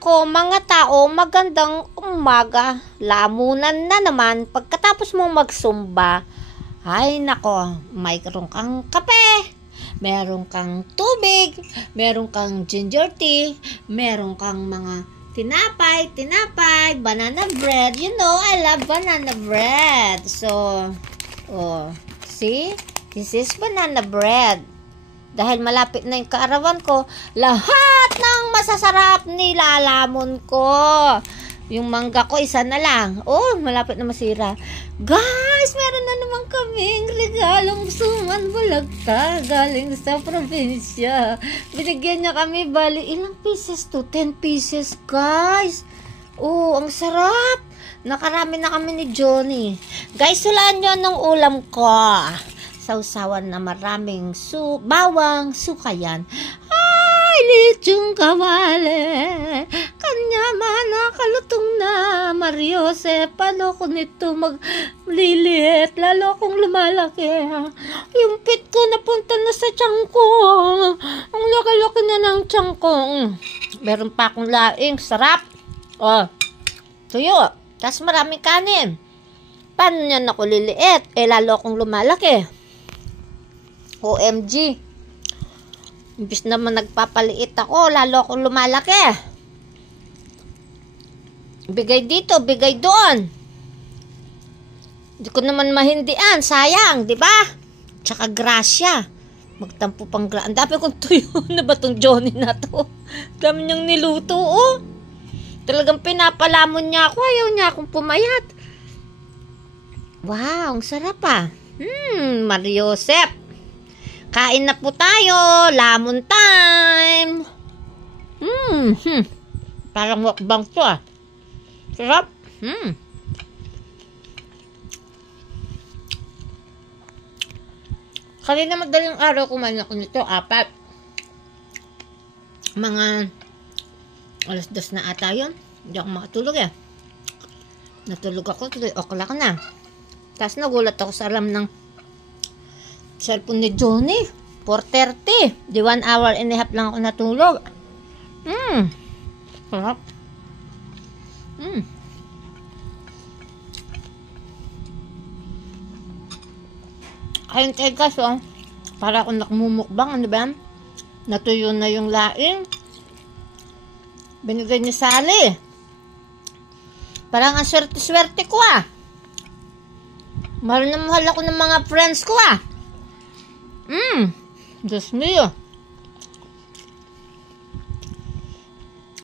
nako mga tao, magandang umaga. Lamunan na naman pagkatapos mong magsumba. Ay nako, mayroon kang kape, meron kang tubig, meron kang ginger tea, meron kang mga tinapay, banana bread. You know, I love banana bread. So, see? This is banana bread. Dahil malapit na yung kaarawan ko, lahat ng masasarap nilalamon ko. Yung mangga ko, isa na lang. Oh, malapit na masira. Guys, meron na naman kaming regalong suman bulagta galing sa probinsya. Binigyan niya kami, bali, ilang pieces to? 10 pieces, guys. Oh, ang sarap. Nakarami na kami ni Johnny. Guys, sulaan nyo ng ulam ko. Sausawan na maraming bawang, sukayan. Ay, lechong kawali. Kanya man nakalutong na. Mariose, paano ko nito magliliit? Lalo kong lumalaki. Yung pit ko napunta na sa tiyan ko. Ang laki-laki na ng tiyan ko. Meron pa akong laing. Sarap. Oh, tuyo. Tapos maraming kanin. Paano yan ako liliit? Lalo akong lumalaki. OMG. Imbis naman nagpapaliit ako, lalo akong lumalaki. Bigay dito, bigay doon. Hindi ko naman mahindian, sayang, di ba? Tsaka grasya. Magtampo pang Ang dami kong tuyo na ba tong Johnny na to? Dami niyang niluto, oh. Talagang pinapalamon niya ako, ayaw niya akong pumayat. Wow, ang sarap ah. Mariosep. Kain na po tayo. Lamon time. Parang mukbang to ah. Sarap. Kanina madaling araw kumain ako nito. 4. Mga 2:00 na ata yun. Hindi ako makatulog eh. Natulog ako. 3 o'clock na. Tapos nagulat ako sa alarm ng cellphone ni Johnny. 4:30. Di 1 hour and a half lang ako natulog. Sarap. Ayun tayo guys, oh. Para ako nakumumukbang. Ano ba yan? Natuyo na yung laing. Binigay ni Sally. Parang ang swerte-swerte ko ah. Mahal na mahal ako ng mga friends ko ah. Diyos mio.